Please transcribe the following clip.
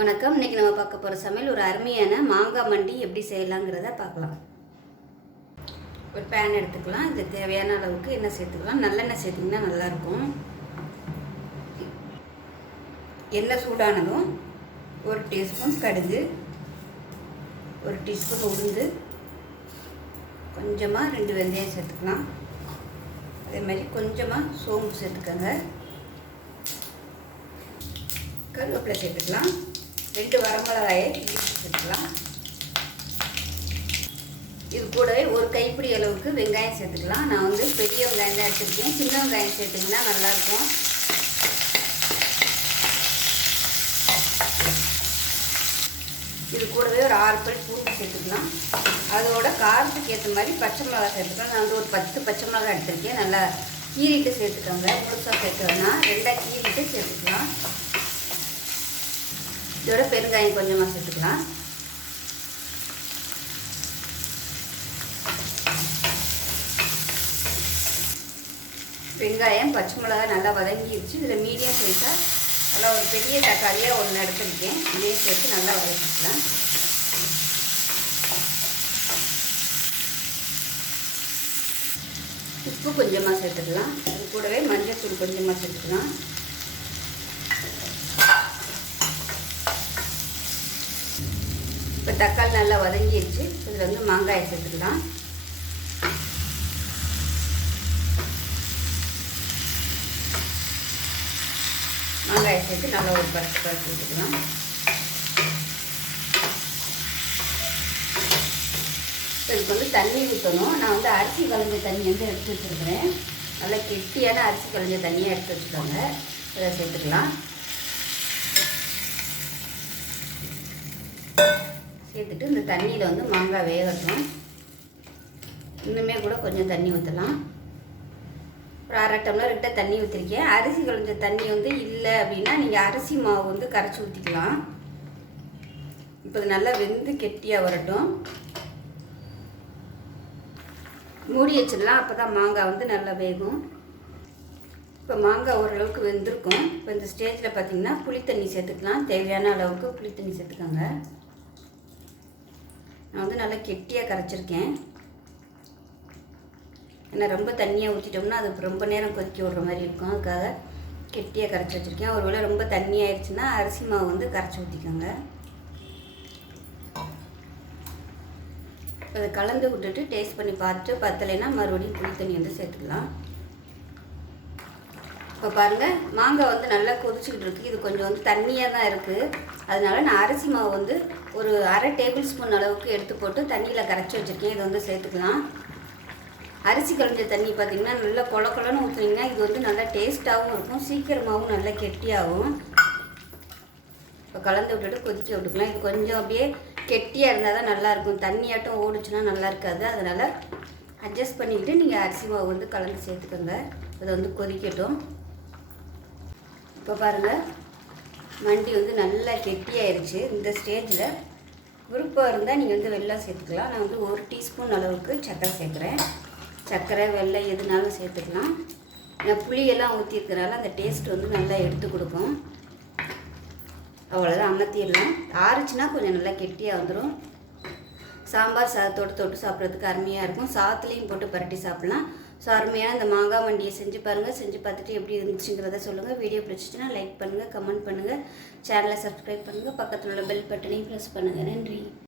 வணக்கம். இன்றைக்கி நம்ம பார்க்க போகிற சமையல் ஒரு அருமையான மாங்காய் மண்டி எப்படி செய்யலாங்கிறத பார்க்கலாம். ஒரு பேன் எடுத்துக்கலாம். இதுக்கு தேவையான அளவுக்கு எண்ணெய் சேர்த்துக்கலாம். நல்லெண்ணெய் சேர்த்திங்கன்னா நல்லாயிருக்கும். எண்ணெய் சூடானதும் 1 டீஸ்பூன் கடுகு, 1 டீஸ்பூன் உளுந்து, கொஞ்சமாக 2 வெந்தயம் சேர்த்துக்கலாம். அதே மாதிரி கொஞ்சமாக சோம்பு சேர்த்துக்கோங்க. கருவேப்பிலை சேர்த்துக்கலாம். 2 வரமிளகாயை சேர்த்துக்கலாம். இது கூடவே ஒரு கைப்பிடி அளவுக்கு வெங்காயம் சேர்த்துக்கலாம். நான் வந்து பெரிய வெங்காயம் தான் எடுத்துருக்கேன். சின்ன வெங்காயம் சேர்த்துக்கிங்கன்னா நல்லாயிருக்கும். இது கூடவே ஒரு 6 பல் பூண்டு சேர்த்துக்கலாம். அதோட காரத்துக்கு ஏற்ற மாதிரி பச்சை மிளகா சேர்த்துக்கலாம். நான் வந்து ஒரு 10 பச்சை மிளகா எடுத்துருக்கேன். நல்லா கீறிட்டு சேர்த்துக்கோங்க. முழுசாக சேர்த்துக்கோன்னா 2 கீறிட்டு சேர்த்துக்கலாம். இதோட பெருங்காயம் கொஞ்சமாக சேர்த்துக்கலாம். வெங்காயம் பச்சை மிளகாய் நல்லா வதங்கிடுச்சு. இதில் மீடியம் சைஸாக நல்லா ஒரு பெரிய தக்காளியாக 1 எடுத்துருக்கேன். இதையும் சேர்த்து நல்லா வதக்கிக்கலாம். உப்பு கொஞ்சமாக சேர்த்துக்கலாம். அது கூடவே மஞ்சள் தூள் கொஞ்சமாக சேர்த்துக்கலாம். இப்போ தக்காளி நல்லா வதங்கிடுச்சு. இதில் வந்து மாங்காயை சேர்த்துக்கலாம். மாங்காயை சேர்த்து நல்லா ஒரு பருப்பு விட்டுக்கலாம். இதுக்கு வந்து தண்ணி ஊற்றணும். நான் வந்து அரிசி களைஞ்ச தண்ணி வந்து எடுத்து வச்சுருக்கிறேன். நல்லா கெட்டியான அரிசி களைஞ்ச தண்ணியாக எடுத்து வச்சுக்கோங்க. இதை சேர்த்துக்கலாம். சேர்த்துட்டு இந்த தண்ணியில் வந்து மாங்காய் வேகட்டும். இன்னுமே கூட கொஞ்சம் தண்ணி ஊற்றலாம். ஒரு 1/2 டம்ளர் கிட்ட தண்ணி ஊற்றிருக்கேன். அரிசி களைஞ்ச தண்ணி வந்து இல்லை அப்படின்னா நீங்கள் அரிசி மாவு வந்து கரைச்சி ஊற்றிக்கலாம். இப்போ இது நல்லா வெந்து கெட்டியாக வரட்டும். மூடி வச்சிடலாம். அப்போ தான் மாங்காய் வந்து நல்லா வேகும். இப்போ மாங்காய் ஓரளவுக்கு வெந்திருக்கும். இப்போ இந்த ஸ்டேஜில் பார்த்திங்கன்னா புளி தண்ணி சேர்த்துக்கலாம். தேவையான அளவுக்கு புளி தண்ணி சேர்த்துக்கோங்க. நான் வந்து நல்லா கெட்டியாக கரைச்சிருக்கேன். ஏன்னா ரொம்ப தண்ணியாக ஊற்றிட்டோம்னா அது ரொம்ப நேரம் கொதிக்க விடுற மாதிரி இருக்கும். அதுக்காக கெட்டியாக கரைச்சி வச்சுருக்கேன். ஒருவேளை ரொம்ப தண்ணியாகிடுச்சுன்னா அரிசி மாவு வந்து கரைச்சி ஊற்றிக்கோங்க. அதை கலந்து விட்டுட்டு டேஸ்ட் பண்ணி பார்த்துட்டு பத்தலைன்னா மறுபடியும் புளி தண்ணி வந்து சேர்த்துக்கலாம். இப்போ பாருங்கள், மாங்காய் வந்து நல்லா கொதிச்சுக்கிட்டு இருக்குது. இது கொஞ்சம் வந்து தண்ணியாக தான் இருக்குது. அதனால் நான் அரிசி மாவு வந்து ஒரு 1/2 டேபிள் ஸ்பூன் அளவுக்கு எடுத்து போட்டு தண்ணியில் கரைச்சி வச்சுருக்கேன். இதை வந்து சேர்த்துக்கலாம். அரிசி களைஞ்ச தண்ணி பார்த்திங்கன்னா நல்லா கொலன்னு ஊற்றுனீங்கன்னா இது வந்து நல்லா டேஸ்ட்டாகவும் இருக்கும். சீக்கிரமாகவும் நல்லா கெட்டியாகும். இப்போ கலந்து விட்டுட்டு கொதிக்க விட்டுக்கலாம். இது கொஞ்சம் அப்படியே கெட்டியாக இருந்தால் தான் நல்லாயிருக்கும். தண்ணியாட்டம் ஓடிச்சுன்னா நல்லா இருக்காது. அதனால் அட்ஜஸ்ட் பண்ணிக்கிட்டு நீங்கள் அரிசி மாவு வந்து கலந்து சேர்த்துக்கோங்க. அதை வந்து கொதிக்கட்டும். இப்போ பாருங்கள், மண்டி வந்து நல்லா கெட்டியாயிருச்சு. இந்த ஸ்டேஜில் விருப்பம் இருந்தால் நீங்கள் வந்து வெல்லம் சேர்த்துக்கலாம். நான் வந்து 1 டீஸ்பூன் அளவுக்கு சர்க்கரை சேர்க்குறேன். சர்க்கரை வெல்லம் எதுனாலும் சேர்த்துக்கலாம். நான் புளியெல்லாம் ஊற்றிருக்கிறனால அந்த டேஸ்ட் வந்து நல்லா எடுத்து கொடுக்கும். அவ்வளோதான், அமர்த்திடலாம். ஆறுச்சுன்னா கொஞ்சம் நல்லா கெட்டியாக வந்துடும். சாம்பார் சாதத்தோடு தொட்டு சாப்பிட்றதுக்கு அருமையாக இருக்கும். சாதத்துலேயும் போட்டு பரட்டி சாப்பிட்லாம். ஸோ அருமையான இந்த மாங்காய் மண்டியை செஞ்சு பாருங்கள். செஞ்சு பார்த்துட்டு எப்படி இருந்துச்சுங்கிறத சொல்லுங்கள். வீடியோ பிடிச்சிச்சின்னா லைக் பண்ணுங்கள், கமெண்ட் பண்ணுங்கள், சேனலை சப்ஸ்கிரைப் பண்ணுங்கள், பக்கத்தில் உள்ள பெல் பட்டனையும் ப்ரெஸ் பண்ணுங்கள். நன்றி.